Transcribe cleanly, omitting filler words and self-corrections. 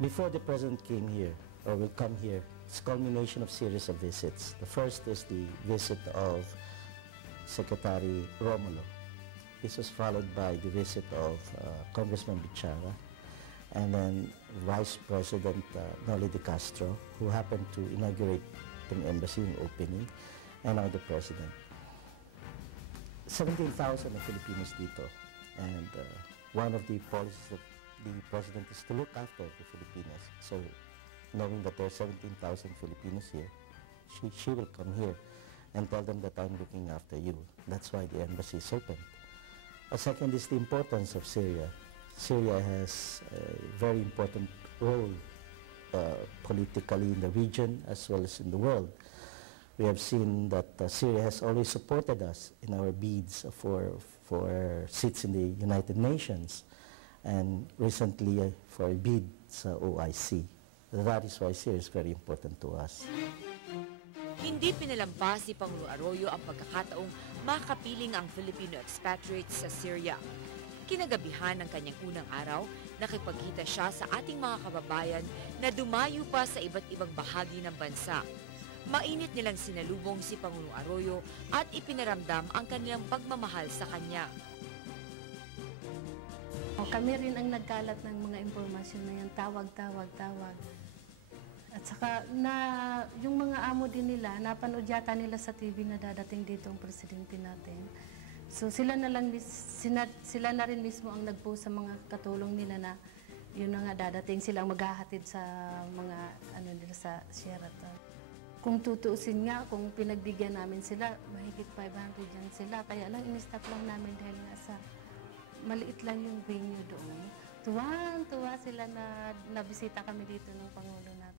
Before the President came here, or will come here, it's a culmination of series of visits. The first is the visit of Secretary Romulo. This was followed by the visit of Congressman Bichara, and then Vice President Noli de Castro, who happened to inaugurate the embassy in opening, and now the President. 17,000 of Filipinos dito, and one of the policies of the President is to look after the Filipinos. So, knowing that there are 17,000 Filipinos here, she will come here and tell them that I'm looking after you. That's why the embassy is open. A second is the importance of Syria. Syria has a very important role politically in the region as well as in the world. We have seen that Syria has always supported us in our bids for seats in the United Nations, and recently for a bid sa OIC. That is why Syria is very important to us. Hindi pinalampas ni Pangulo Arroyo ang pagkakataong makapiling ang Filipino expatriates sa Syria. Kinagabihan ng kanyang unang araw, nakipagkita siya sa ating mga kababayan na dumayo pa sa iba't ibang bahagi ng bansa. Mainit nilang sinalubong si Pangulo Arroyo at ipinaramdam ang kanilang pagmamahal sa kanya. Kami rin ang nagkalat ng mga impormasyon na yan, tawag. At saka yung mga amo din nila, napanood yata nila sa TV na dadating dito ang presidente natin. So sila na rin mismo ang nagpost sa mga katulong nila na yun na nga dadating, sila ang maghahatid sa mga nila sa Sheraton. Kung tutuusin nga, kung pinagbigyan namin sila, mahigit 500 yan sila. Kaya lang, in-stop lang namin dahil nga sa maliit lang yung venue doon. Tuwang-tuwa sila na nabisita kami dito ng Pangulo natin.